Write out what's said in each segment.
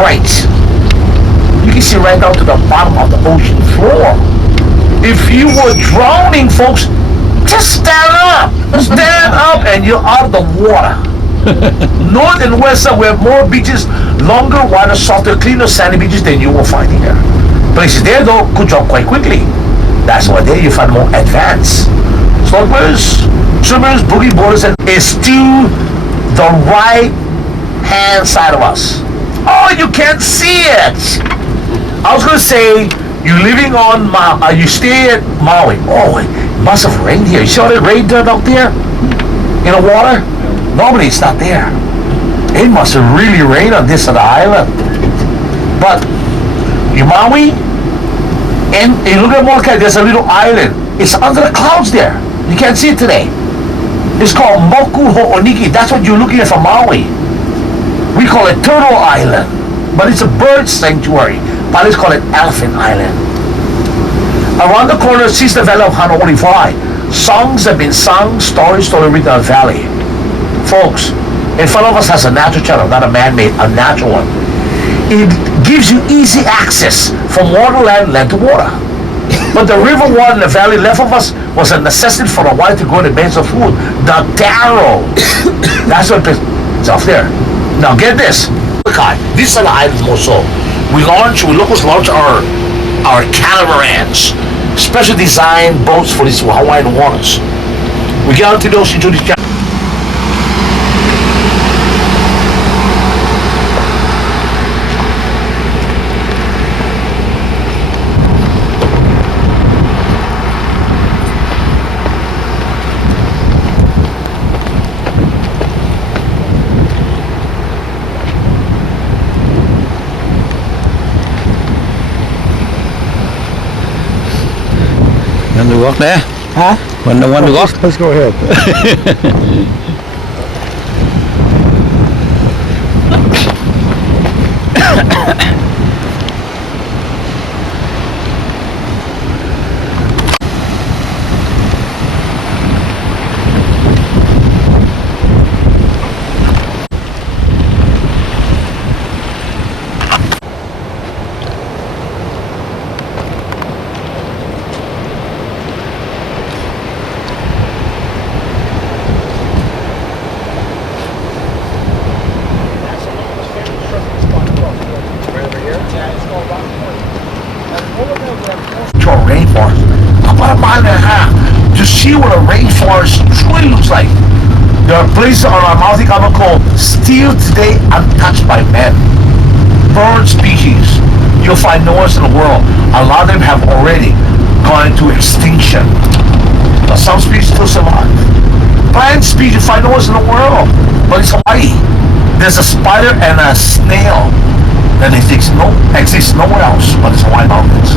Right. You can see right down to the bottom of the ocean floor. If you were drowning, folks, just stand up. Stand up and you're out of the water. North and west side, we have more beaches, longer, wider, softer, cleaner, sandy beaches than you will find here. Places there, though, could drop quite quickly. That's why there you find more advanced snorkelers, swimmers, boogie boarders, and it's to the right hand side of us. Oh, you can't see it. I was gonna say you're living on you stay at Maui. Oh, it must have rained here. You see all that rain dirt out there in the water? Normally it's not there. It must have really rained on this side of the island. But you Maui, and you look at Molokai, there's a little island. It's under the clouds there. You can't see it today. It's called Moku Ho'oniki. That's what you're looking at from Maui. We call it Turtle Island, but it's a bird sanctuary. Pilots call it Elephant Island. Around the corner sees the valley of Hanoi Vai. Songs have been sung, stories told in the valley. Folks, in front of us has a natural channel, not a man-made, a natural one. It gives you easy access from waterland, land to water. But the river water in the valley left of us was a necessity for the white to grow the beds of food. The taro. That's what it's off there. Now get this. These are the islands more so. We locals launch our catamarans, special designed boats for these Hawaiian waters. We get out to the ocean to these Want to walk there? Huh? Want to walk? Let's go ahead. rainforest, about a mile and a half, to see what a rainforest truly looks like. There are places on our Maui Kamako still today untouched by men. Bird species you'll find nowhere in the world. A lot of them have already gone into extinction, but some species still survive. Plant species you find nowhere in the world, but it's Hawaii. There's a spider and a snail that exists nowhere else but it's Hawaii Mountains.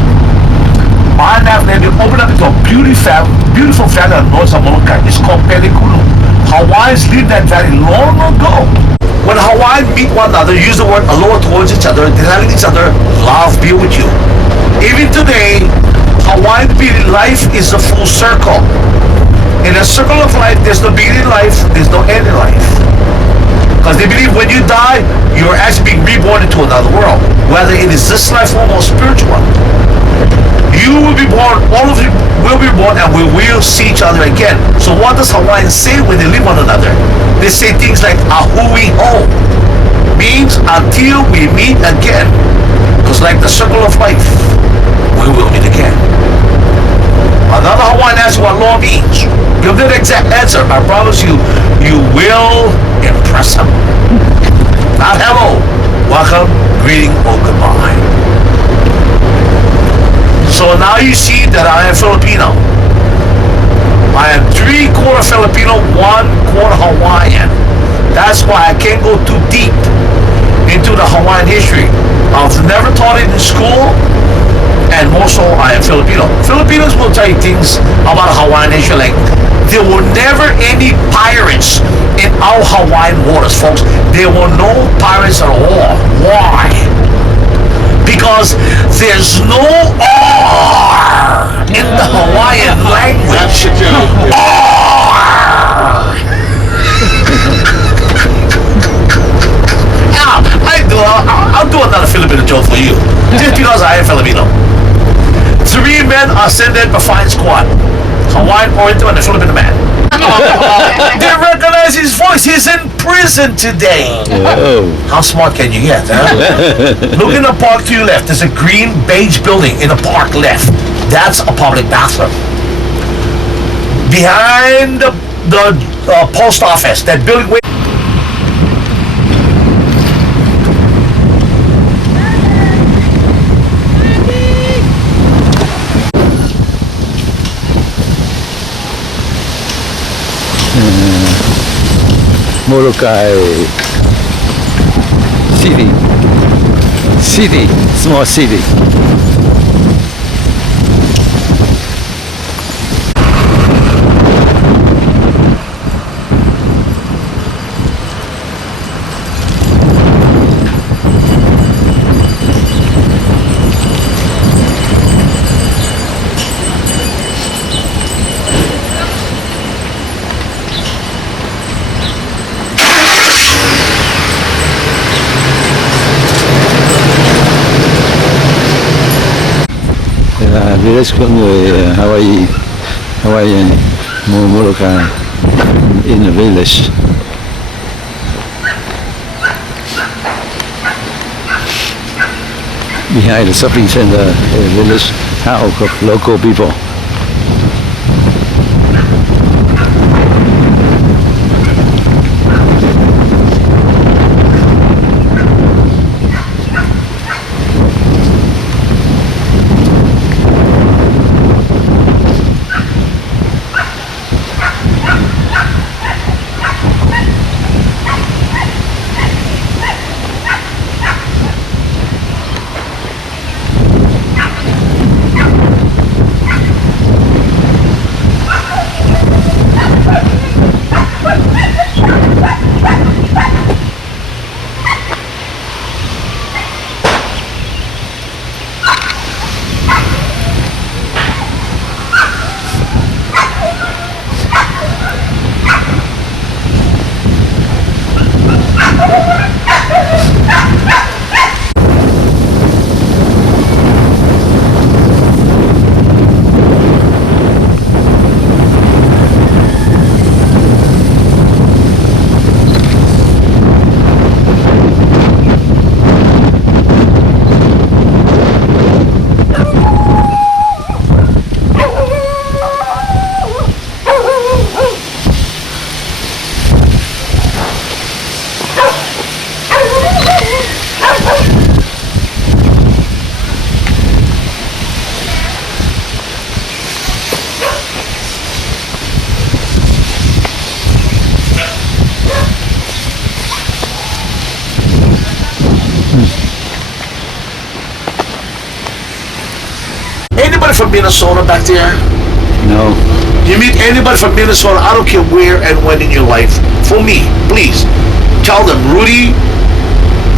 Behind that, they open up into a beautiful valley on north of Molokai. It's called Pelekulu. Hawaiians lived that valley long ago. When Hawaiians meet one another, use the word aloha towards each other, telling each other, love be with you. Even today, Hawaiian believe life is a full circle. In a circle of life, there's no beginning in life, there's no end in life. Because they believe when you die, you're actually being reborn into another world, whether it is this life form or spiritual one. You will be born, all of you will be born, and we will see each other again. So what does Hawaiians say when they leave one another? They say things like ahui ho, means until we meet again. Because like the circle of life, we will meet again. Another Hawaiian asks what law means. Give the exact answer. I promise you, you will impress them. Not hello, welcome, greeting, or goodbye. So now you see that I am Filipino. I am 3/4 Filipino, 1/4 Hawaiian. That's why I can't go too deep into the Hawaiian history. I've never taught it in school, and more so I am Filipino. Filipinos will tell you things about Hawaiian history like there were never any pirates in our Hawaiian waters, folks. There were no pirates at all. Why? Because there's no R in the Hawaiian language. R. Yeah, I'll do another man ascended the flying squad. Hawaiian, Oriental, and a Filipino man. They recognize his voice. He's in prison today. Oh. How smart can you get, huh? Look in the park to your left. There's a green beige building in the park left. That's a public bathroom. Behind the post office, that building. Molokai city, small city. Village của người Hawaiian Molokai in a village. Behind the shopping center, a village house of local people. Anybody from Minnesota back there? No. You meet anybody from Minnesota, I don't care where and when in your life. For me, please, tell them, Rudy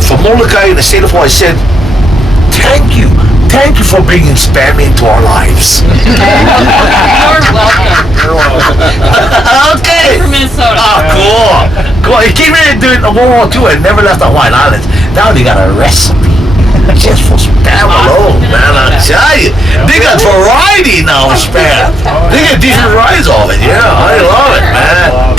from Molokai in the state of Hawaii said, thank you. Thank you for bringing spam into our lives. You're welcome. Okay. From Minnesota. Cool. Cool. He came here during World War II and never left the Hawaiian Islands. Now they got a recipe just for spam alone, man. I tell you. They got variety now of spam. They get different varieties of it. Yeah, I love it, man.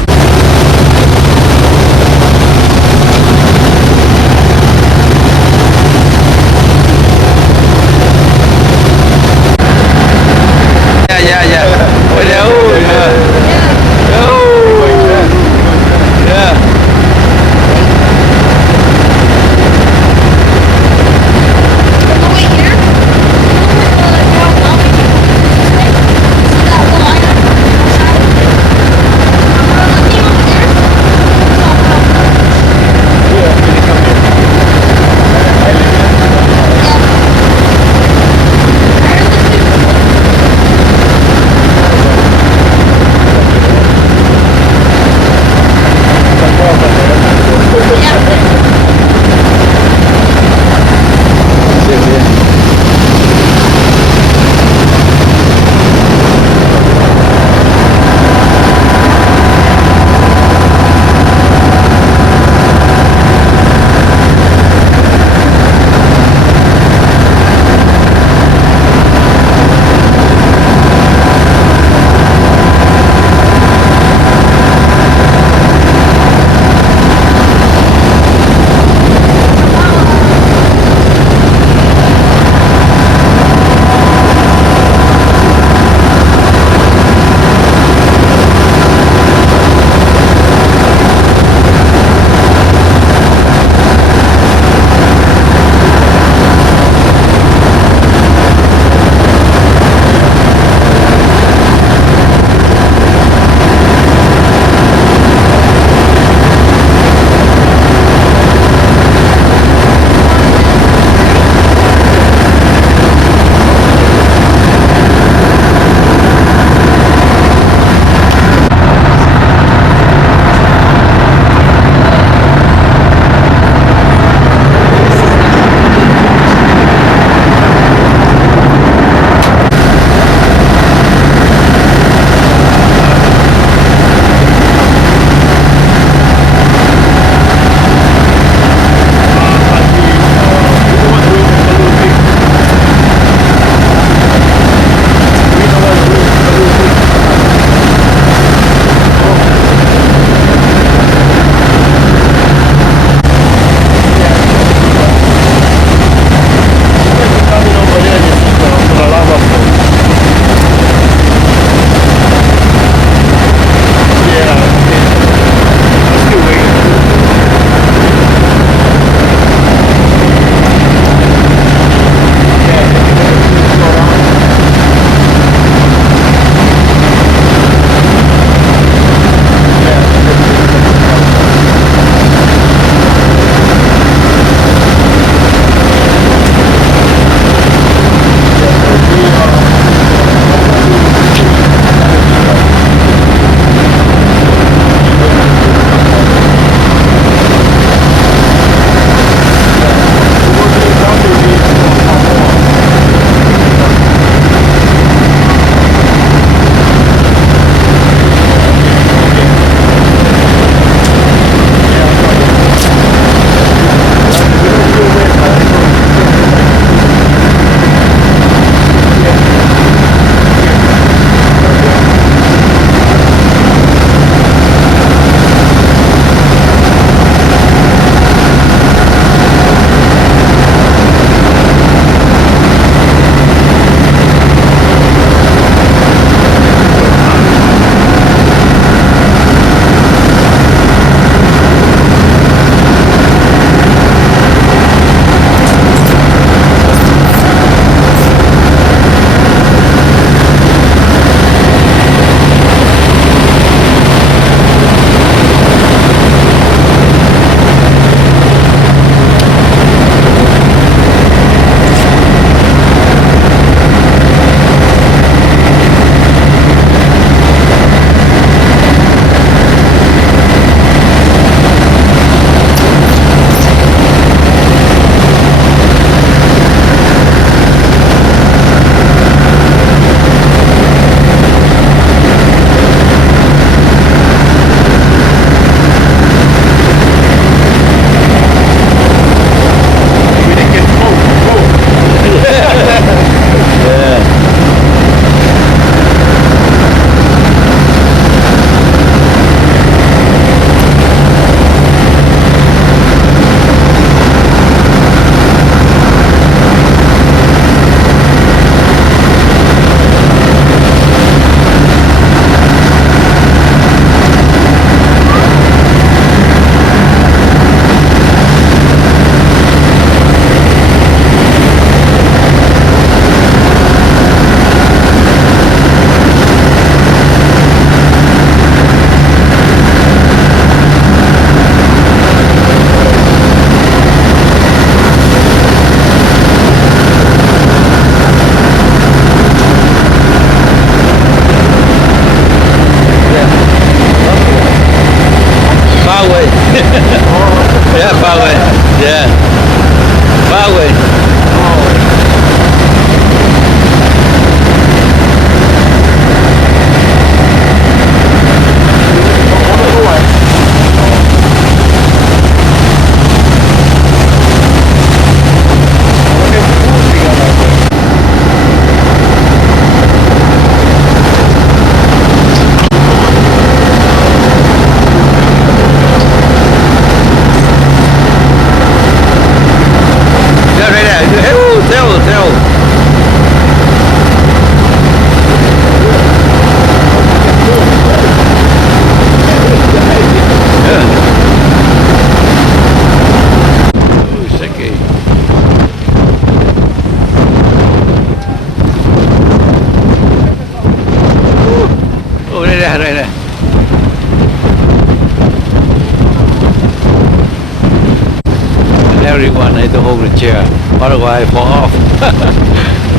the chair, otherwise I fall off.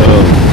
Oh.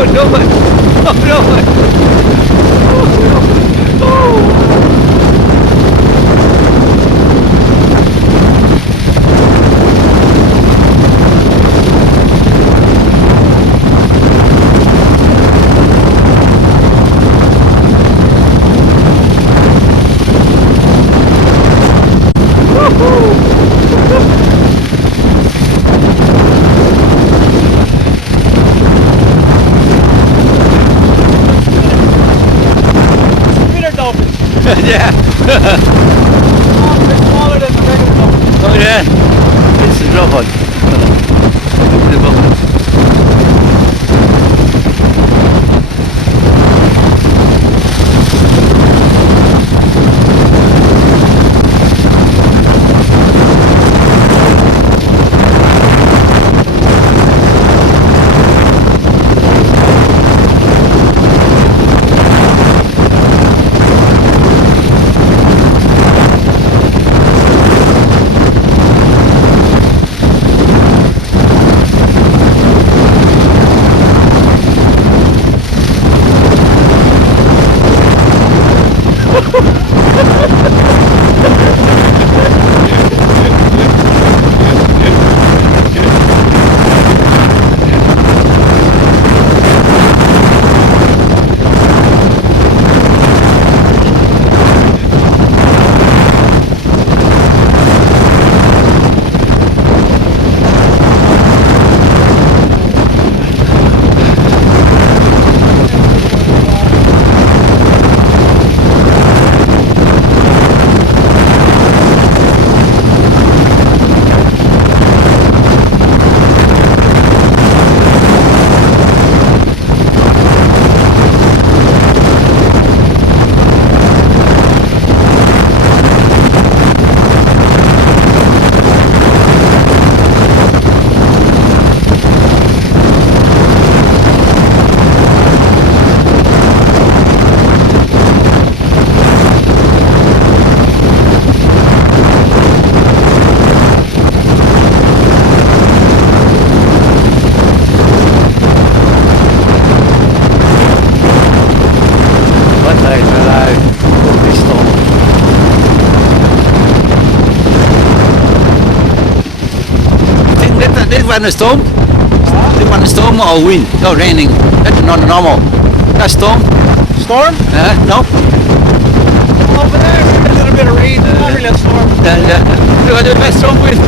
Oh no! Oh no! Yeah. They're smaller than the regular dolphins. Oh yeah. It's a drop on. This one a storm? This one a storm or wind? No, raining. That's not normal. That's storm? Storm? No? Over there, a little bit of rain. Not really a storm. That's storm wind.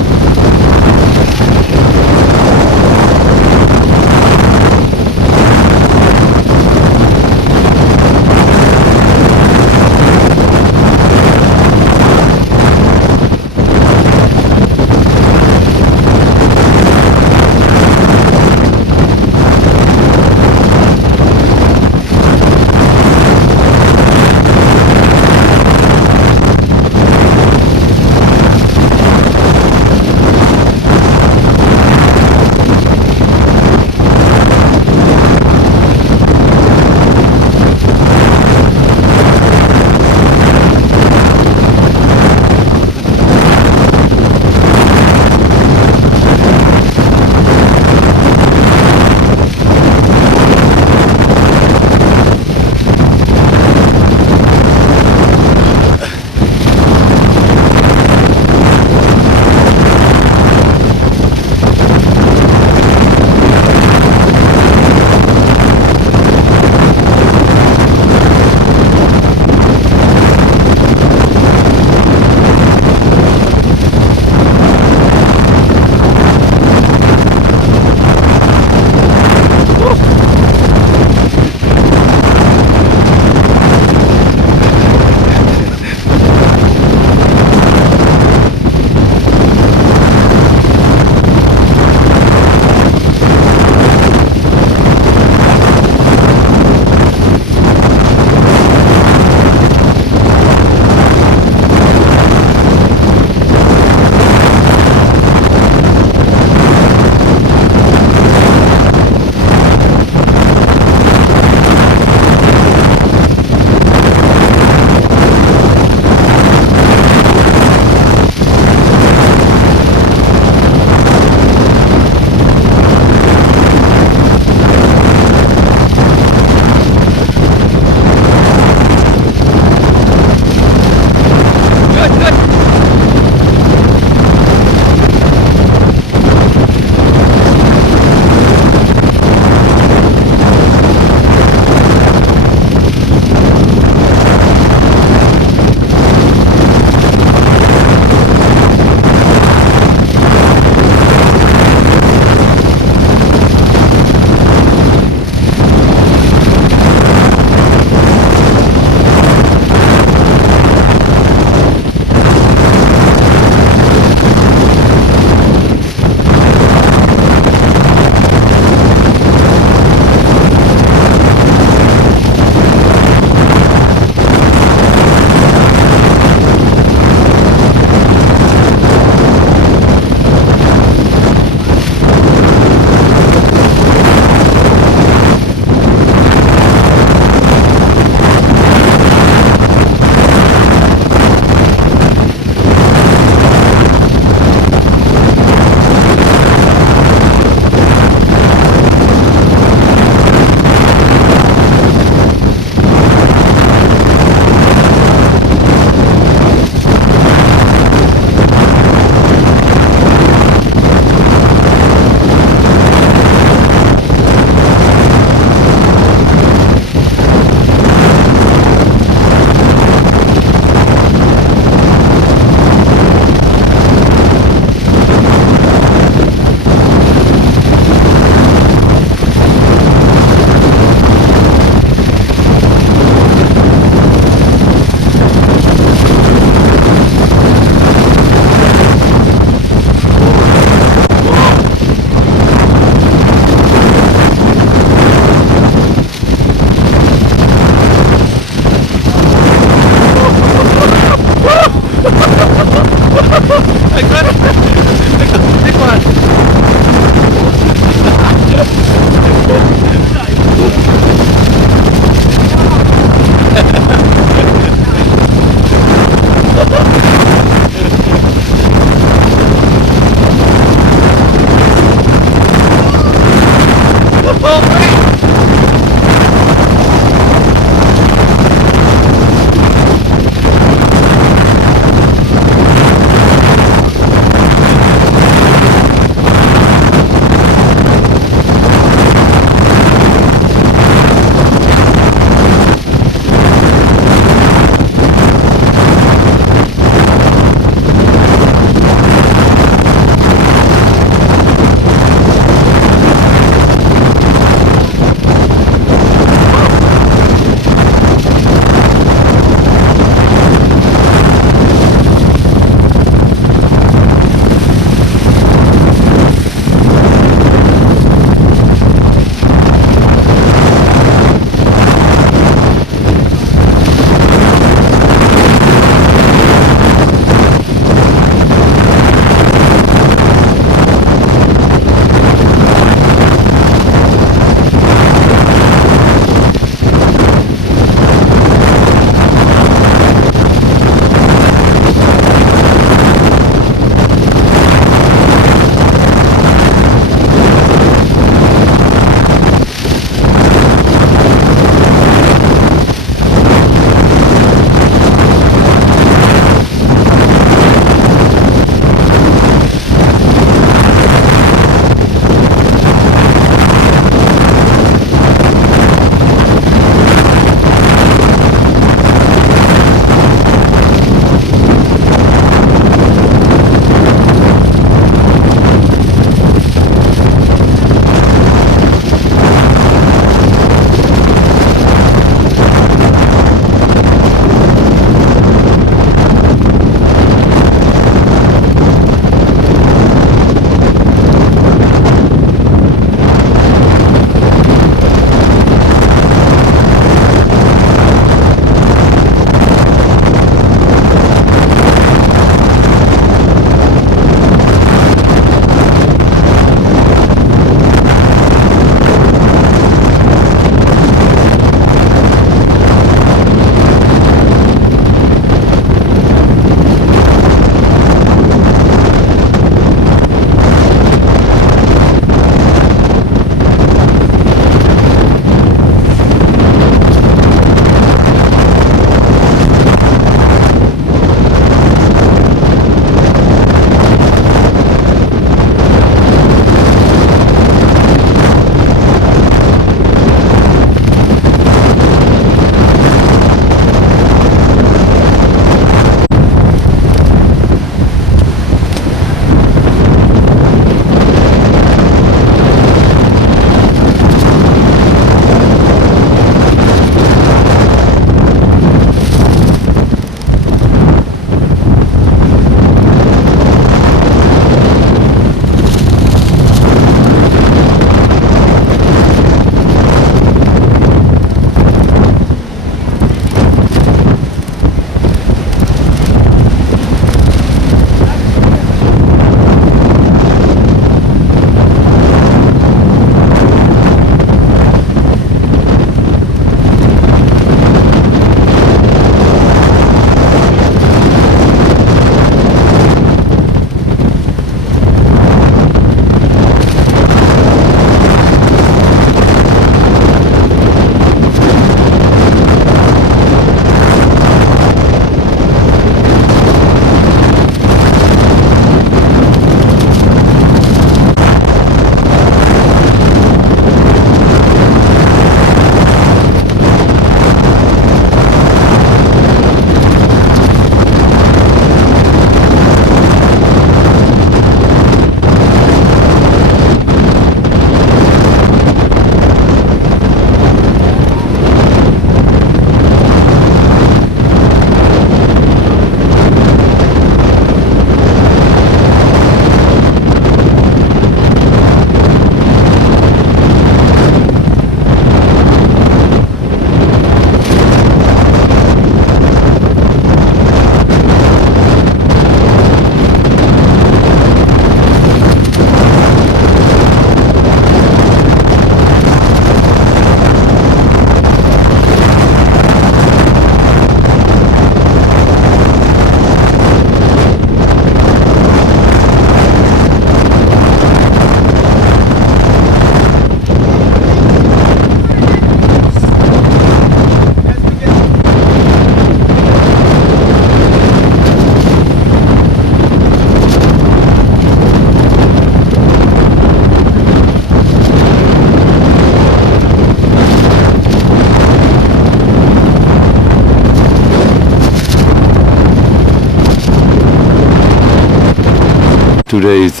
Today is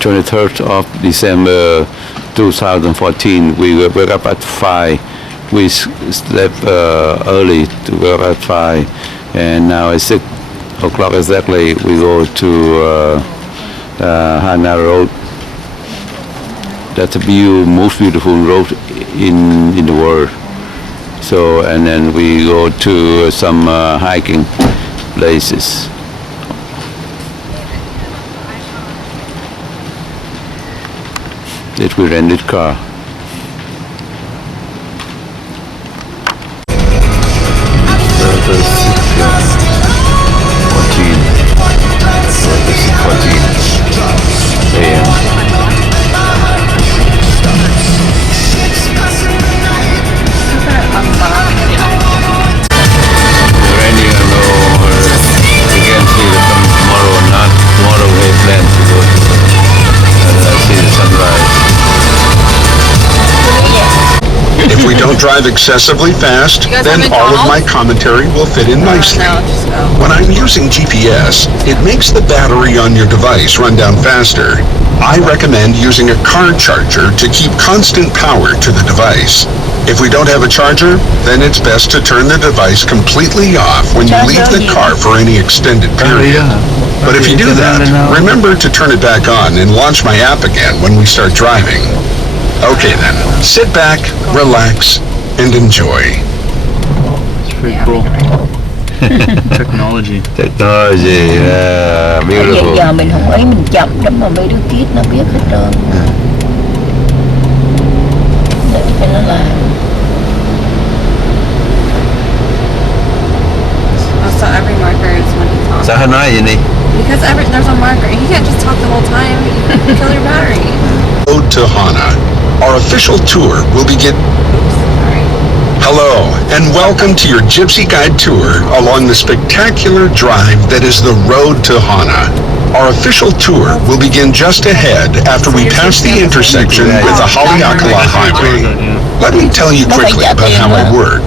23rd of December 2014. We wake up at 5. We slept early to wake up at 5. And now at 6 o'clock exactly, we go to Hana Road. That's the most beautiful road in the world. So, and then we go to some hiking places. That we rented car. If we don't drive excessively fast, then all of my commentary will fit in nicely. When I'm using GPS, it makes the battery on your device run down faster. I recommend using a car charger to keep constant power to the device. If we don't have a charger, then it's best to turn the device completely off when you leave the car for any extended period. But if you do that, remember to turn it back on and launch my app again when we start driving. Okay then, sit back, relax, and enjoy. It's pretty cool. Technology. Technology, beautiful. Giờ mình không ấy, mình chậm lắm mà mấy đứa kids nó biết hết trơn. Để cho nó làm. So every marker is when he talks. Sao nói gì nè? Because there's a marker. You can't just talk the whole time. You kill your battery. Road to Hana. Our official tour will begin. Hello, and welcome to your Gypsy Guide tour along the spectacular drive that is the Road to Hana. Our official tour will begin just ahead after we pass the intersection with the Haleakala Highway. Let me tell you quickly about how I work.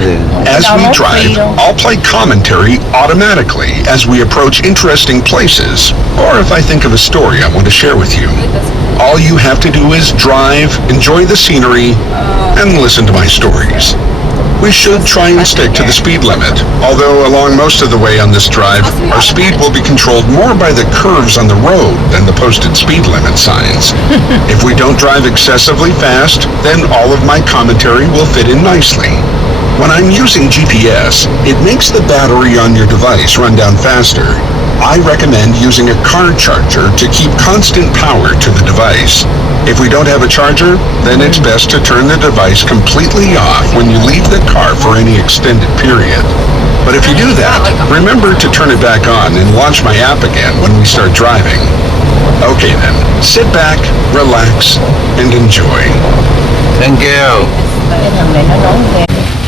As we drive, I'll play commentary automatically as we approach interesting places, or if I think of a story I want to share with you. All you have to do is drive, enjoy the scenery, and listen to my stories. We should try and stick to the speed limit, although along most of the way on this drive, our speed will be controlled more by the curves on the road than the posted speed limit signs. If we don't drive excessively fast, then all of my commentary will fit in nicely. When I'm using GPS, it makes the battery on your device run down faster. I recommend using a car charger to keep constant power to the device. If we don't have a charger, then it's best to turn the device completely off when you leave the car for any extended period. But if you do that, remember to turn it back on and launch my app again when we start driving. Okay then, sit back, relax, and enjoy. Thank you. Cái thằng này nó nói về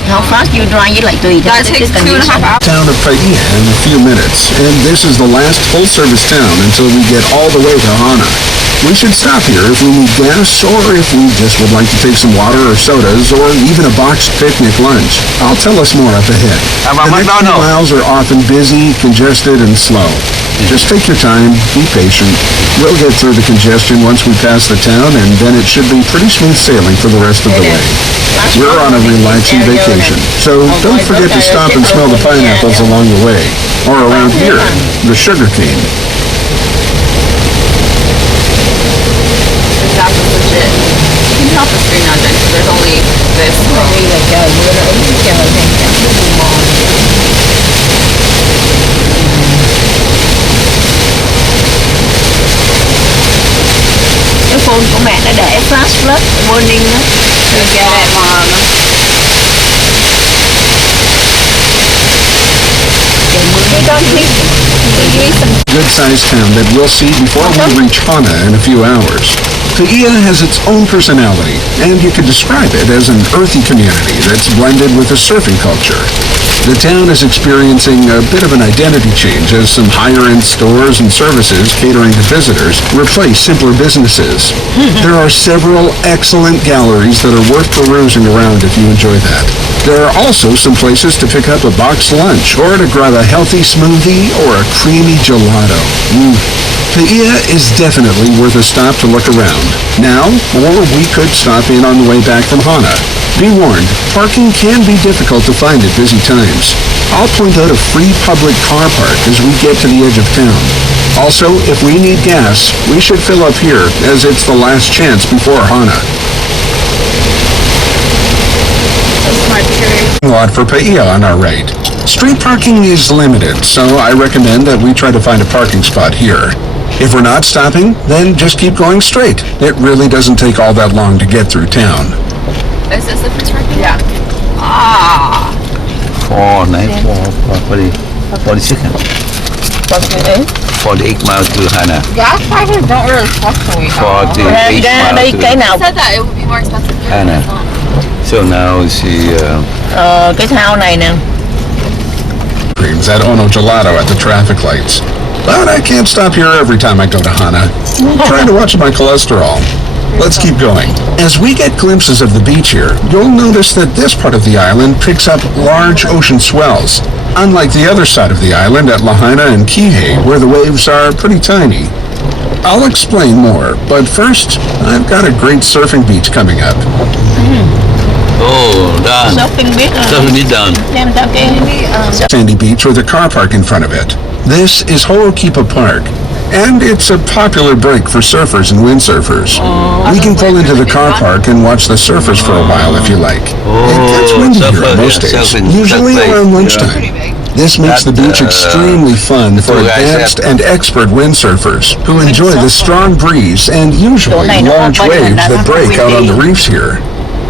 how fast you drive với lại tùy theo That takes 2.5 hours. Town of Paia in a few minutes, and this is the last full-service town until we get all the way to Hana. We should stop here if we need gas or if we just would like to take some water or sodas or even a boxed picnic lunch. I'll tell us more up ahead. How about The next few McDonald's? miles are often busy, congested, and slow. Just take your time, be patient. We'll get through the congestion once we pass the town, and then it should be pretty smooth sailing for the rest of the way. We're on a relaxing vacation, so don't forget to stop and smell the pineapples along the way, or around here, the sugar cane. That was legit. You can tell the screen on it because there's only this. Đây là trời mưa nó ứng trời này chẳng có mù mòn. Cái phone của mẹ nó để flash flood warning đó. You get it, Mom. Good-sized town that we'll see before we reach Hana in a few hours. Paia has its own personality, and you could describe it as an earthy community that's blended with a surfing culture. The town is experiencing a bit of an identity change as some higher-end stores and services catering to visitors replace simpler businesses. There are several excellent galleries that are worth perusing around if you enjoy that. There are also some places to pick up a boxed lunch or to grab a healthy smoothie or a creamy gelato. Paia is definitely worth a stop to look around. Now, or we could stop in on the way back from Hana. Be warned, parking can be difficult to find at busy times. I'll point out a free public car park as we get to the edge of town. Also, if we need gas, we should fill up here as it's the last chance before Hana. Lot for Paia on our right. Street parking is limited, so I recommend that we try to find a parking spot here. If we're not stopping, then just keep going straight. It really doesn't take all that long to get through town. Is this the first parking? Yeah. Ah. For the chicken. What's it is? 48 miles to Hana. Gas prices don't really fluctuate. 48 Ra đây miles cái to nào? I said that it would be more expensive here. Hana. So now she... Cái thao này nè. At Ono Gelato at the traffic lights. But I can't stop here every time I go to Hana. I'm trying to watch my cholesterol. Let's keep going. As we get glimpses of the beach here, you'll notice that this part of the island picks up large ocean swells, unlike the other side of the island at Lahaina and Kihei, where the waves are pretty tiny. I'll explain more, but first, I've got a great surfing beach coming up. Oh, done. Shopping beach. Surfing beach done. Xem sao cái Sandy Beach with a car park in front of it. This is Ho'okipa Park, and it's a popular break for surfers and windsurfers. We can pull into the car park and watch the surfers for a while if you like. It gets windy here on most days, usually around lunchtime. This makes the beach extremely fun for advanced and expert windsurfers who enjoy the strong breeze and usually large waves that break out on the reefs here.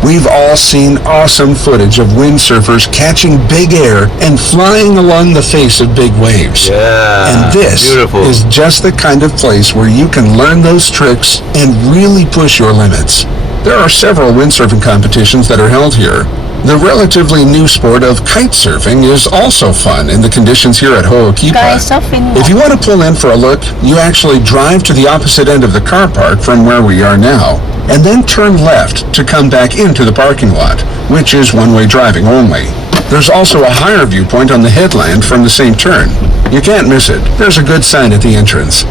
We've all seen awesome footage of windsurfers catching big air and flying along the face of big waves. Yeah, And this beautiful. is just the kind of place where you can learn those tricks and really push your limits. There are several windsurfing competitions that are held here. The relatively new sport of kite surfing is also fun in the conditions here at Ho'okipa. Kite surfing. If you want to pull in for a look, you actually drive to the opposite end of the car park from where we are now, and then turn left to come back into the parking lot, which is one-way driving only. There's also a higher viewpoint on the headland from the same turn. You can't miss it. There's a good sign at the entrance.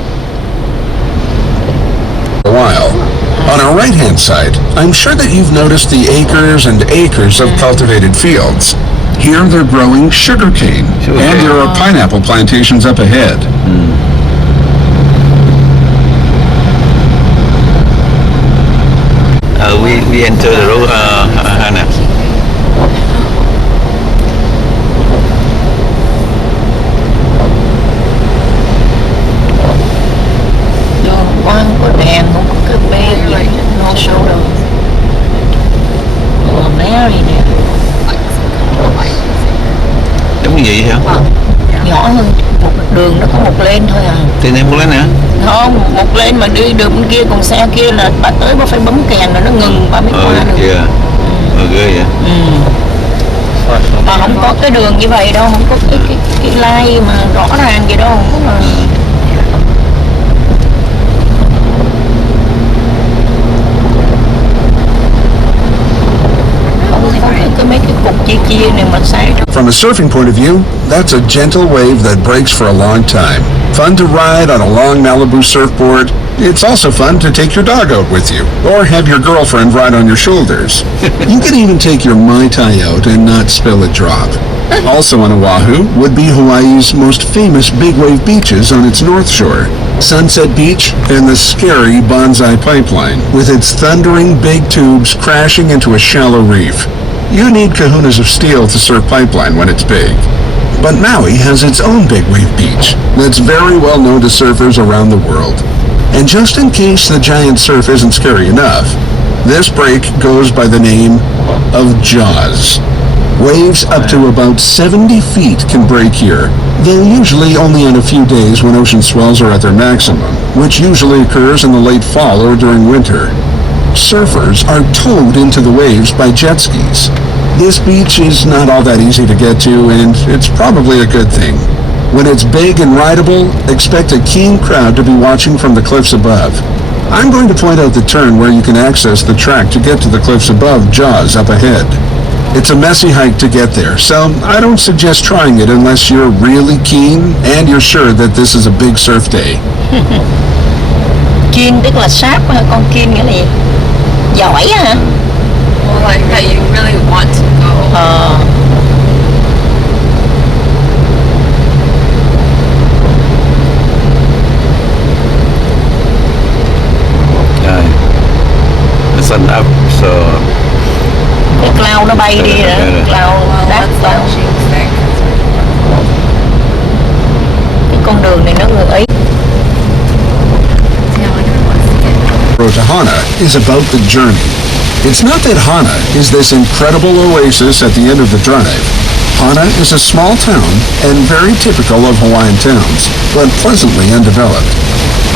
A while. On our right-hand side, I'm sure that you've noticed the acres and acres of cultivated fields. Here they're growing sugarcane, and there are pineapple plantations up ahead. We enter the road, Hana. Đường quá, không có đèn, không có cái bê gì, no show đâu. Mary nè. Giống như vậy hả? Nhỏ hơn, một đường nó có một lane thôi à. Thì em muốn lên nè. Không, một lane mà đi đường bên kia, còn xe kia là bà tới bà phải bấm kèn rồi nó ngừng, bà mới qua được. Kìa. Ghê vậy. Mà không có cái đường như vậy đâu, không có cái line mà rõ ràng vậy đâu, không có mà. From a surfing point of view, that's a gentle wave that breaks for a long time. Fun to ride on a long Malibu surfboard. It's also fun to take your dog out with you, or have your girlfriend ride on your shoulders. You can even take your Mai Tai out and not spill a drop. Also on Oahu would be Hawaii's most famous big wave beaches on its north shore. Sunset Beach and the scary Bonsai Pipeline, with its thundering big tubes crashing into a shallow reef. You need kahunas of steel to surf Pipeline when it's big. But Maui has its own big wave beach that's very well known to surfers around the world. And just in case the giant surf isn't scary enough, this break goes by the name of Jaws. Waves up to about 70 feet can break here, though usually only on a few days when ocean swells are at their maximum, which usually occurs in the late fall or during winter. Surfers are towed into the waves by jet skis. This beach is not all that easy to get to, and it's probably a good thing. When it's big and rideable, expect a keen crowd to be watching from the cliffs above. I'm going to point out the turn where you can access the track to get to the cliffs above Jaws up ahead. It's a messy hike to get there, so I don't suggest trying it unless you're really keen and you're sure that this is a big surf day. Keen tức là sharp hả? Con keen nghĩa là gì? Giỏi hả? Well, like that you really want to go. Okay. The sun up, so Cái cloud nó bay đi rồi. Cloud Well, đáp that's vào. what she was saying. Cái con đường này nó gợi ý. Damn, I kind of want to get Road to Hana is about the journey. It's not that Hana is this incredible oasis at the end of the drive. Hana is a small town and very typical of Hawaiian towns, but pleasantly undeveloped.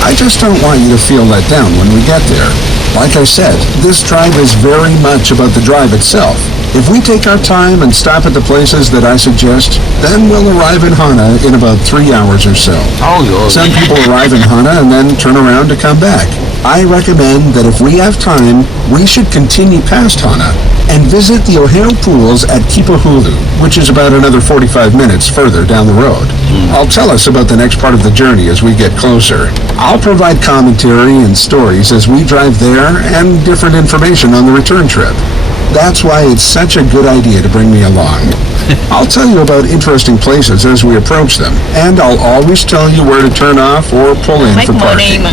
I just don't want you to feel let down when we get there. Like I said, this drive is very much about the drive itself. If we take our time and stop at the places that I suggest, then we'll arrive in Hana in about 3 hours or so. Some people arrive in Hana and then turn around to come back. I recommend that if we have time, we should continue past Hana and visit the Ohio pools at Kipahulu, which is about another 45 minutes further down the road. I'll tell us about the next part of the journey as we get closer. I'll provide commentary and stories as we drive there and different information on the return trip. That's why it's such a good idea to bring me along. I'll tell you about interesting places as we approach them, and I'll always tell you where to turn off or pull in for parking.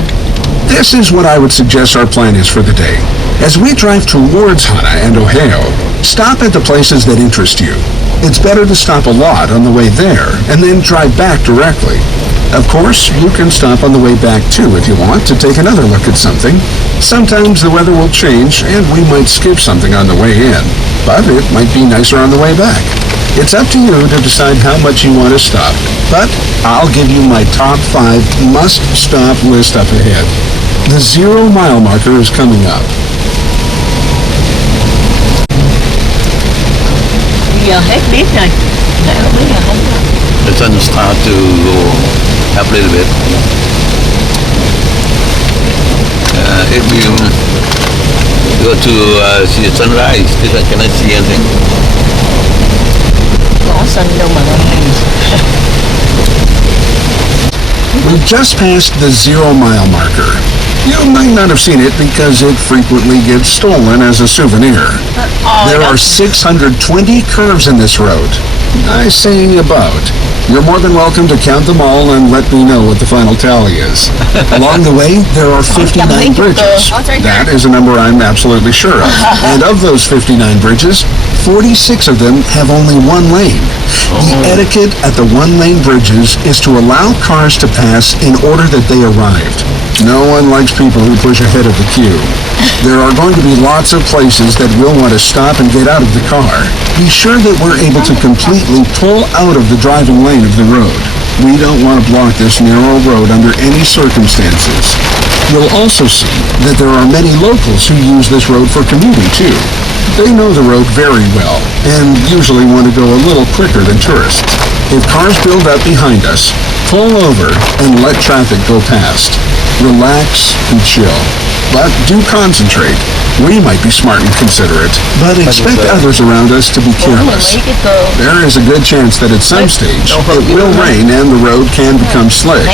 This is what I would suggest our plan is for the day. As we drive towards Hana and Ohio, stop at the places that interest you. It's better to stop a lot on the way there and then drive back directly. Of course, you can stop on the way back too if you want to take another look at something. Sometimes the weather will change and we might skip something on the way in, but it might be nicer on the way back. It's up to you to decide how much you want to stop, but I'll give you my top 5 must-stop list up ahead. The 0 mile marker is coming up. Giờ hết biết rồi. Đã biết là hết rồi. the sun start to go up a little bit. If you go to see the sunrise, you cannot see anything. Ngõ xanh đâu mà ngon này. We've just passed the 0 mile marker. You might not have seen it because it frequently gets stolen as a souvenir. There are 620 curves in this road. I say about. You're more than welcome to count them all and let me know what the final tally is. Along the way, there are 59 bridges. That is a number I'm absolutely sure of. And of those 59 bridges, 46 of them have only one lane. The etiquette at the one-lane bridges is to allow cars to pass in order that they arrived. No one likes people who push ahead of the queue. There are going to be lots of places that we'll want to stop and get out of the car. Be sure that we're able to completely pull out of the driving lane of the road. We don't want to block this narrow road under any circumstances. You'll also see that there are many locals who use this road for commuting too. They know the road very well and usually want to go a little quicker than tourists. If cars build up behind us, pull over and let traffic go past. Relax and chill. But do concentrate. We might be smart and considerate, but expect others around us to be careless. There is a good chance that at some stage it will rain and the road can become slick,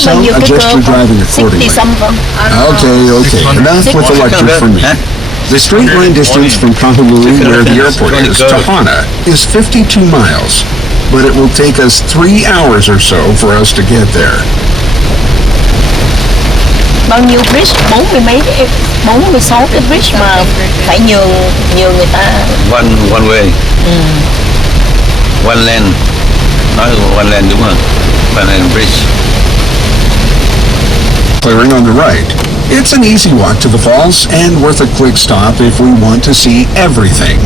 so adjust your driving accordingly. Okay, enough with the lecture from me. The straight line distance from Kahului, where the airport is, to Hana is 52 miles, but it will take us 3 hours or so for us to get there. Bao nhiêu bridge? 40 mấy cái 46 cái bridge mà phải nhường người ta. One way. One lane. Nói one lane đúng không? One lane bridge. Clearing on the right. It's an easy walk to the falls and worth a quick stop if we want to see everything.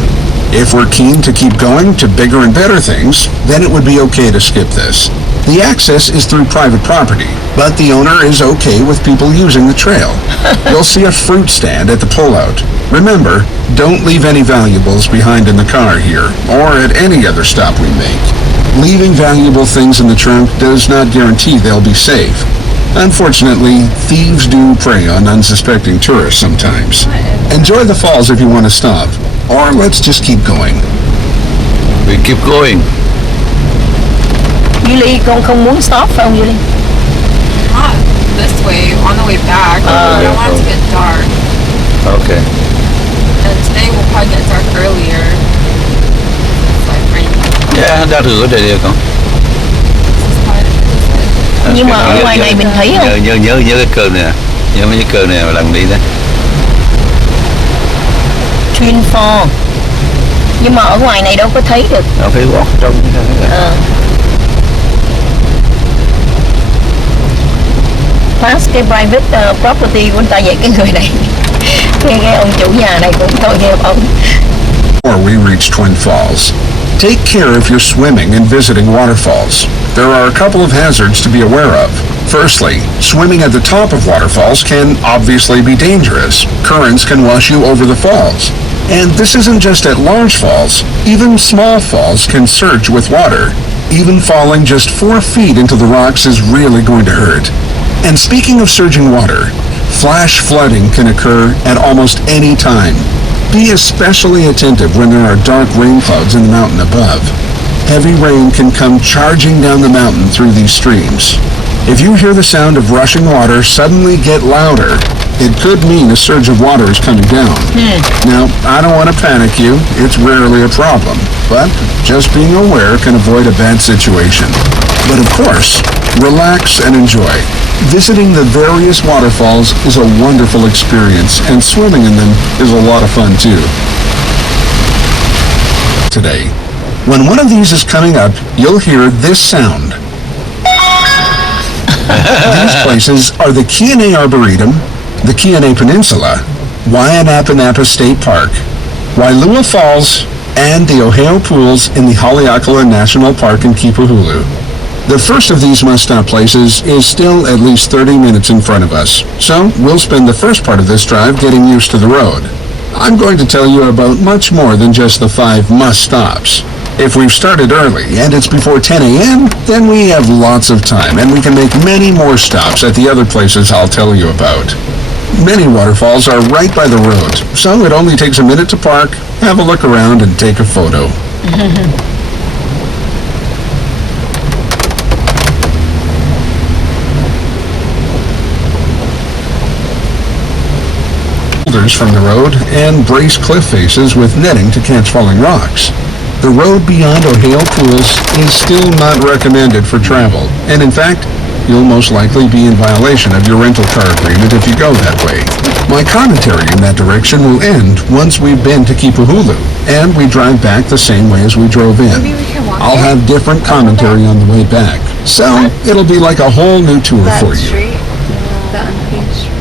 If we're keen to keep going to bigger and better things, then it would be okay to skip this. The access is through private property, but the owner is okay with people using the trail. You'll see a fruit stand at the pullout. Remember, don't leave any valuables behind in the car here, or at any other stop we make. Leaving valuable things in the trunk does not guarantee they'll be safe. Unfortunately, thieves do prey on unsuspecting tourists sometimes. Enjoy the falls if you want to stop, or let's just keep going. We keep going. Yuli, con không muốn stop phải không Yuli? Not this way, on the way back. I don't want it to get dark. Okay. And today we'll probably get dark earlier. It's like raining. Yeah, đã rửa đây đi con. This is probably this way. Nhưng mà ở ngoài này mình thấy không? Nhớ cái cờ này, nhớ mấy cái cờ này mà lần đi đó. Twin Fall. Nhưng mà ở ngoài này đâu có thấy được. Nó phải gót trong. Pass cái private property của người ta vậy cái người này. cái ông chủ nhà này cũng tội nghiệp ông. Before we reach Twin Falls, take care if you're swimming and visiting waterfalls. There are a couple of hazards to be aware of. Firstly, swimming at the top of waterfalls can obviously be dangerous. Currents can wash you over the falls. And this isn't just at large falls. Even small falls can surge with water. Even falling just 4 feet into the rocks is really going to hurt. And speaking of surging water, flash flooding can occur at almost any time. Be especially attentive when there are dark rain clouds in the mountain above. Heavy rain can come charging down the mountain through these streams. If you hear the sound of rushing water suddenly get louder, it could mean a surge of water is coming down. Now, I don't want to panic you. It's rarely a problem. But just being aware can avoid a bad situation. But of course, relax and enjoy. Visiting the various waterfalls is a wonderful experience, and swimming in them is a lot of fun too. Today, when one of these is coming up, you'll hear this sound. These places are the Q&A Arboretum, the Q&A Peninsula, Wayanapa State Park, Wailua Falls, and the Ohio Pools in the Haleakala National Park in Kipahulu. The first of these must-stop places is still at least 30 minutes in front of us, so we'll spend the first part of this drive getting used to the road. I'm going to tell you about much more than just the 5 must-stops. If we've started early and it's before 10 a.m., then we have lots of time and we can make many more stops at the other places I'll tell you about. Many waterfalls are right by the road, so it only takes a minute to park, have a look around, and take a photo. From the road and brace cliff faces with netting to catch falling rocks. The road beyond Ohio Pools is still not recommended for travel, and in fact, you'll most likely be in violation of your rental car agreement if you go that way. My commentary in that direction will end once we've been to Kipahulu, and we drive back the same way as we drove in. Maybe we can walk I'll have different commentary on the way back, so it'll be like a whole new tour for you. Street, the unpaved street.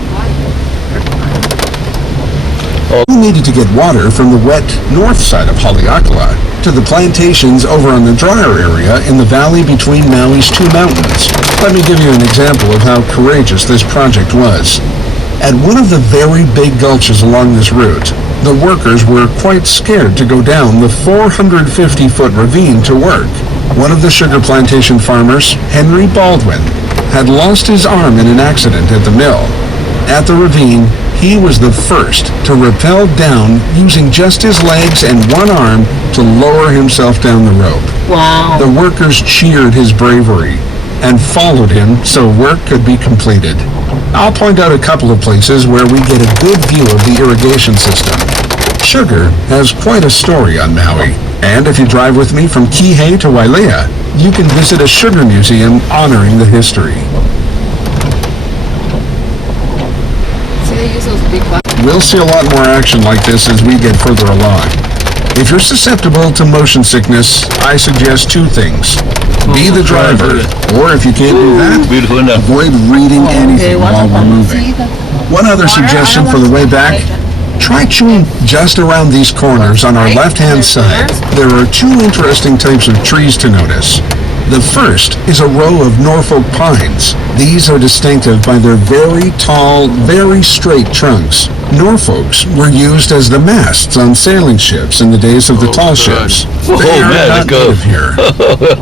We needed to get water from the wet north side of Haleakala to the plantations over on the drier area in the valley between Maui's 2 mountains. Let me give you an example of how courageous this project was. At one of the very big gulches along this route, the workers were quite scared to go down the 450-foot ravine to work. One of the sugar plantation farmers, Henry Baldwin, had lost his arm in an accident at the mill. At the ravine, he was the first to rappel down using just his legs and one arm to lower himself down the rope. Wow. The workers cheered his bravery and followed him so work could be completed. I'll point out a couple of places where we get a good view of the irrigation system. Sugar has quite a story on Maui, and if you drive with me from Kihei to Wailea, you can visit a sugar museum honoring the history. We'll see a lot more action like this as we get further along. If you're susceptible to motion sickness, I suggest 2 things. Be the driver, or if you can't do that, avoid reading anything while we're moving. One other suggestion for the way back, Try chewing just around these corners on our left-hand side. There are two interesting types of trees to notice. The first is a row of Norfolk pines. These are distinctive by their very tall, very straight trunks. Norfolks were used as the masts on sailing ships in the days of the tall ships. They are not native here.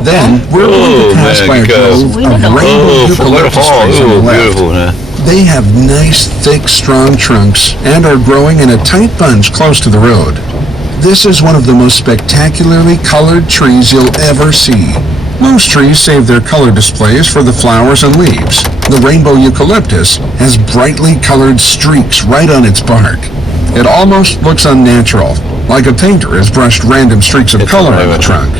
Then, we're going to pass by a grove of rainbow eucalyptus trees on the left. They have nice, thick, strong trunks and are growing in a tight bunch close to the road. This is one of the most spectacularly colored trees you'll ever see. Most trees save their color displays for the flowers and leaves. The rainbow eucalyptus has brightly colored streaks right on its bark. It almost looks unnatural, like a painter has brushed random streaks of color on the trunk.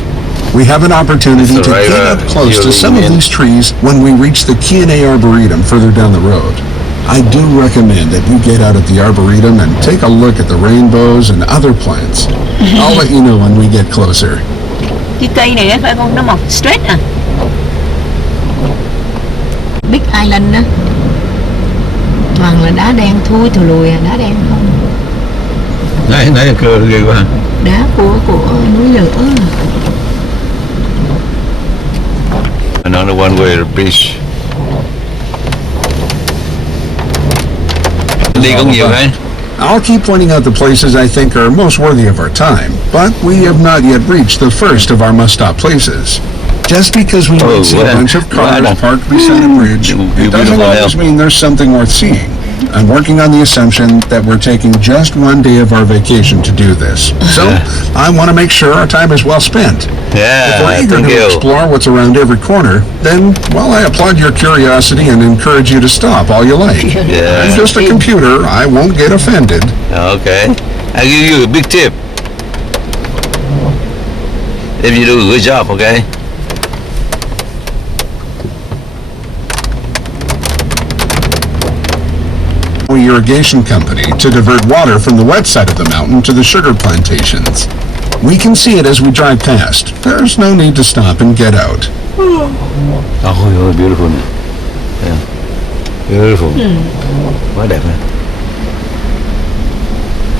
We have an opportunity to get up close to some of these trees when we reach the Q&A Arboretum further down the road. I do recommend that you get out at the Arboretum and take a look at the rainbows and other plants. I'll let you know when we get closer. Cái cây này phải không? Nó mọc straight à? Big Island á. Toàn là đá đen thui thù lùi à, đá đen không? Nãy cơ ghê quá. Đá của núi lửa. Another one way beach. Đi cũng nhiều đấy. I'll keep pointing out the places I think are most worthy of our time, but we have not yet reached the first of our must-stop places. Just because we might see a bunch of cars parked beside a bridge, it doesn't always mean there's something worth seeing. I'm working on the assumption that we're taking just one day of our vacation to do this. So, I want to make sure our time is well spent. If we're eager to explore what's around every corner, then, well, I applaud your curiosity and encourage you to stop all you like. I'm just a computer. I won't get offended. Okay. I'll give you a big tip. If you do a good job, okay? Irrigation company to divert water from the wet side of the mountain to the sugar plantations. We can see it as we drive past. There's no need to stop and get out. Oh, beautiful. Yeah. Beautiful. Quá đẹp này.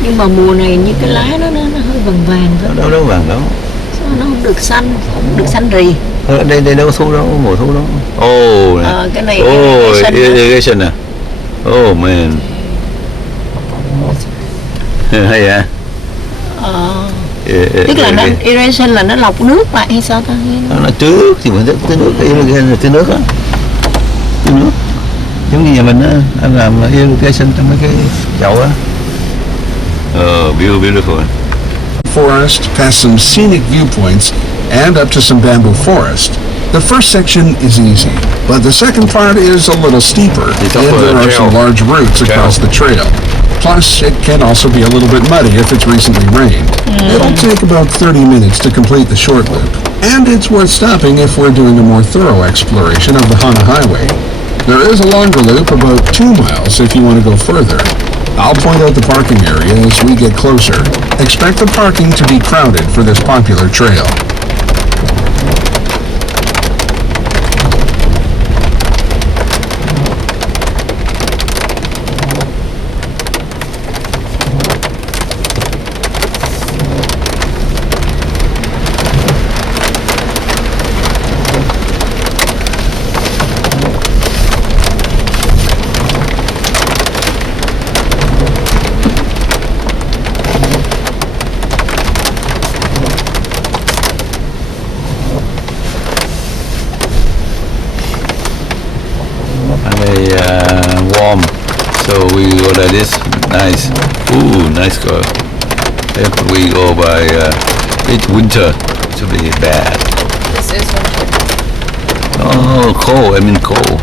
Nhưng mà mùa này như cái lá nó hơi vàng vàng thôi. Đâu vàng đâu. Sao nó không được xanh, không được xanh rì. Đây đâu có thu đâu, mùa thu đâu. Oh, cái này irrigation à. Oh man. Hay à? Tức là nó irrigation là nó lọc nước lại hay sao ta? Nó trước thì mình tưới nước, irrigation là tưới nước á. Tưới nước. Giống như nhà mình á, anh làm irrigation trong mấy cái chậu á. Beautiful. Forest, past some scenic viewpoints, and up to some bamboo forest. The first section is easy, but the second part is a little steeper, and there are some large roots across the trail. Plus, it can also be a little bit muddy if it's recently rained. It'll take about 30 minutes to complete the short loop, and it's worth stopping if we're doing a more thorough exploration of the Hana Highway. There is a longer loop, about 2 miles, if you want to go further. I'll point out the parking area as we get closer. Expect the parking to be crowded for this popular trail. Warm, so we order this. Nice. Ooh, nice car. If we go by it's winter, it should be bad. This is winter. Oh, cold. I mean cold.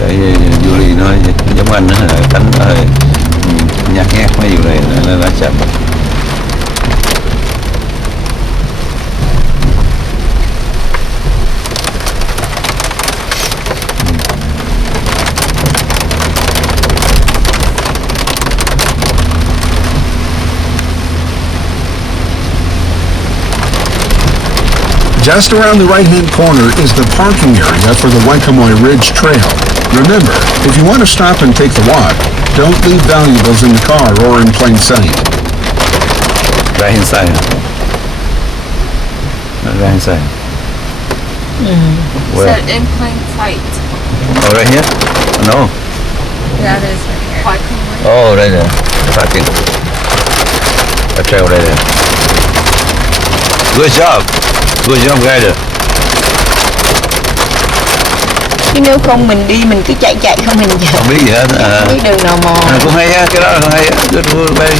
Tại Julie nói giống anh đó, tánh hơi nhát nhát mấy vụ này nó chậm. Just around the right-hand corner is the parking area for the Waikamoy Ridge Trail. Remember, if you want to stop and take the walk, don't leave valuables in the car or in plain sight. Right inside. Right inside. Where? Said in plain sight. Oh, right here? No. That is right here. Why come right? Oh, right there. Parking. A trail right there. Good job. Good job, guide. Chứ nếu không mình đi mình cứ chạy không mình giờ Không biết gì hết. biết đường nào mò. Cũng hay á, cái đó là hay á.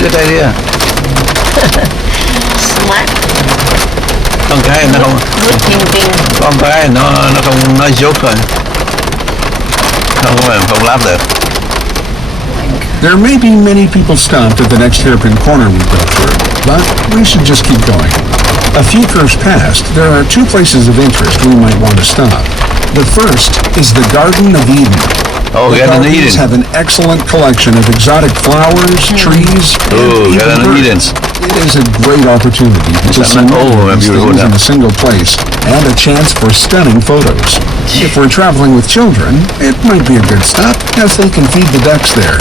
Good idea. Smart. Con cái nó không, Good thinking. con cái nó không nói dốt thôi. Không lắp được. There may be many people stopped at the next hairpin corner we go through, but we should just keep going. A few curves past, there are two places of interest we might want to stop. The first is the Garden of Eden. Oh, The Garden of gardens Eden. have an excellent collection of exotic flowers, trees, Oh, and even Garden of Eden. birds. It is a great opportunity to see all of these beautiful things in now. a single place and a chance for stunning photos. If we're traveling with children, it might be a good stop as they can feed the ducks there.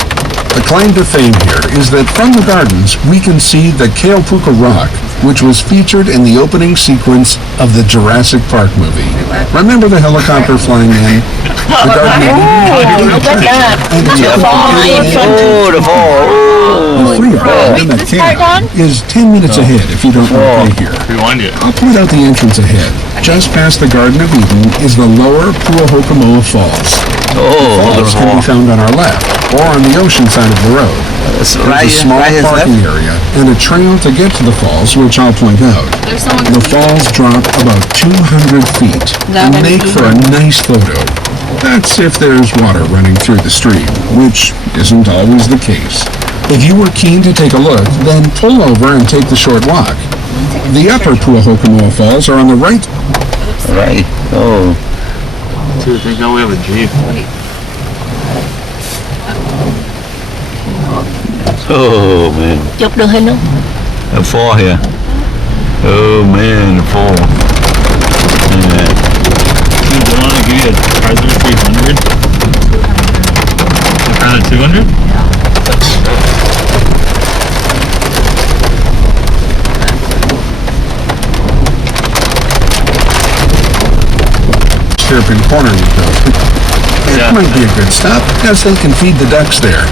The claim to fame here is that from the gardens we can see the Keopuka Rock, which was featured in the opening sequence of the Jurassic Park movie. Remember the helicopter flying in? The Garden of Eden Look at that. and it's The fall entrance. Oh, the fall. the free ride in the camp is 10 minutes ahead if you don't want to pay here. Rewind it. I'll point out the entrance ahead. Just past the Garden of Eden is the lower Puahokamoa Falls. Oh, the Falls can be fall. found on our left or on the ocean side of the road. It's There's right, a small right is parking left. area and a trail to get to the falls, which I'll point out. There's someone. The falls drop about 200 feet and make for a nice photo. That's if there's water running through the stream, which isn't always the case. If you were keen to take a look, then pull over and take the short walk. The upper Puahokamoa Falls are on the right. Right. Oh. Dude, thank God we have a Jeep. Oh, man. Chụp được hình không? The fall here. Oh, man, the fall. Yeah. Dude, do you want to give you a price of 300? A pound of 200? Hairpin corner we go. It might be a good stop, as they can feed the ducks there.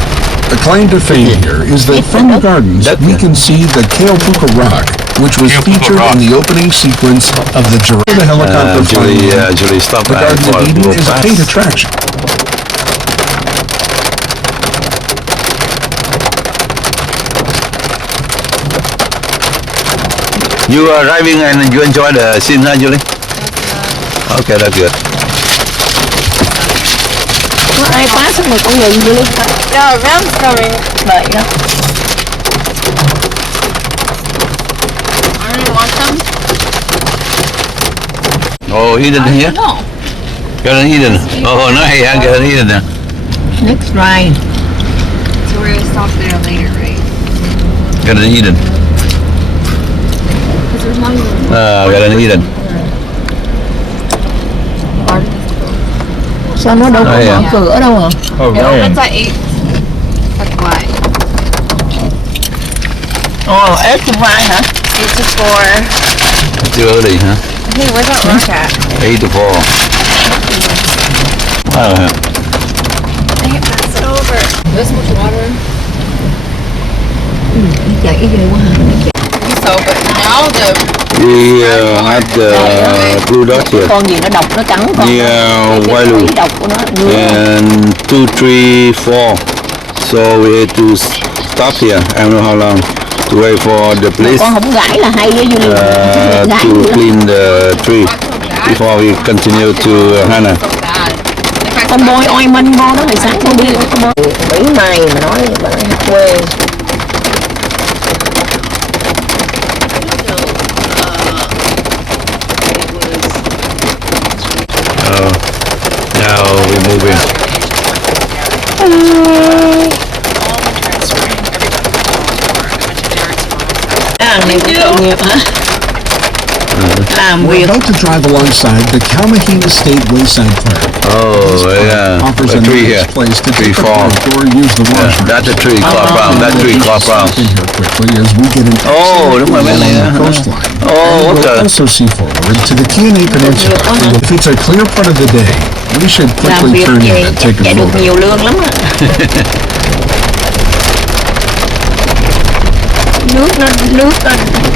The claim to fame here is that from the gardens we can see the Keopuka Rock, which was Keopuka featured Rock. in the opening sequence of the helicopter flying in. Julie, stop The by Garden for of Eden go is a past. paid attraction. You are driving and you enjoy the scene, huh, Julie? Okay, that's good. Có ai pass xong rồi con ngừng vô đi. Yeah, Ram's coming. Đợi đó. I don't want them. Oh, Eden here? No. Garden Eden. Oh, no, hey, Garden Eden now. Next ride. So we're gonna stop there later, right? Garden Eden. Because there's not even Garden Eden. garden. Sao nó đâu có Đây à? mở cửa đâu à? Oh, It opens at 8. That's why. Ồ, 8 to 5 hả? 8 to 4. Too early, huh? Hey, where's that rock at? 8 to 4. I can pass it over. This much water. Đi chạy ghê quá hả? So, but now the We had the blue dot here. Con gì nó độc nó cắn con. Yeah, Cái Wailu. quỷ độc của nó. Ngứa. And 2, 3, 4. So we had to stop here. I don't know how long to wait for the police Con không gãi là hay với Julie. Gãi to dữ lắm. clean the tree before we continue to Hana. so bad. If I Con bôi oai manh bo đó hồi sáng con đi con bôi. Mỹ mày mà nói bạn quê. Now we're moving. À, này cũng tội nghiệp hả? làm We're việc. about to drive alongside the Kalmahina State Wayside Park. Oh, yeah. Offers A a tree nice here. place to Tree take a fall. break or use the Yeah, washroom. that's a tree club round. That tree club round. In here quickly as we get an Oh, đúng rồi, bên này along á. the coastline. Oh, And what we'll the? also see forward to the Kenai Peninsula. If it's a clear part of the day, we should Làm quickly việc turn in về and take a chạy được photo. nhiều lương lắm á.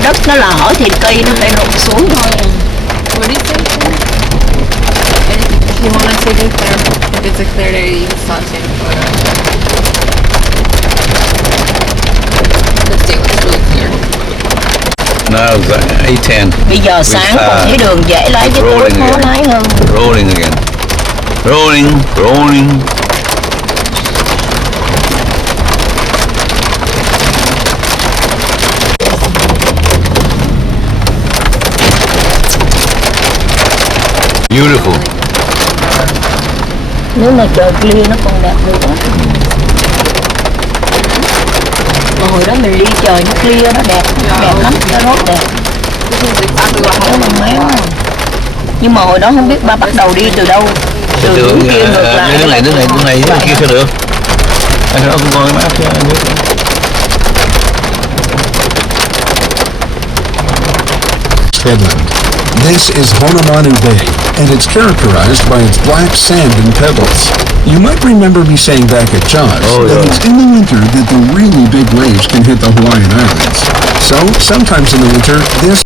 Đất nó lở thì cây nó phải rụng xuống thôi. What do you think? If you want to take a clear, if it's a clear day, you can stop taking a photo. This day looks really clear. No, it's like 8:10. Bây giờ sáng còn thấy đường dễ lái chứ tối rolling khó again. lái hơn. Rolling again. Rolling. Beautiful. Nếu mà trời clear nó còn đẹp nữa. Mà hồi đó mình đi trời nó clear nó đẹp lắm, nó rất đẹp. This is exactly what Nó happened. bằng méo. Nhưng mà hồi đó không biết ba bắt đầu đi từ đâu. Từ hướng kia ngược lại. Đứng này, kia sao được? Anh không coi cái map chứ. Headland. This is Honamanu Bay, and it's characterized by its black sand and pebbles. You might remember me saying back at Jaws that it's in the winter that the really big waves can hit the Hawaiian Islands. So, sometimes in the winter, this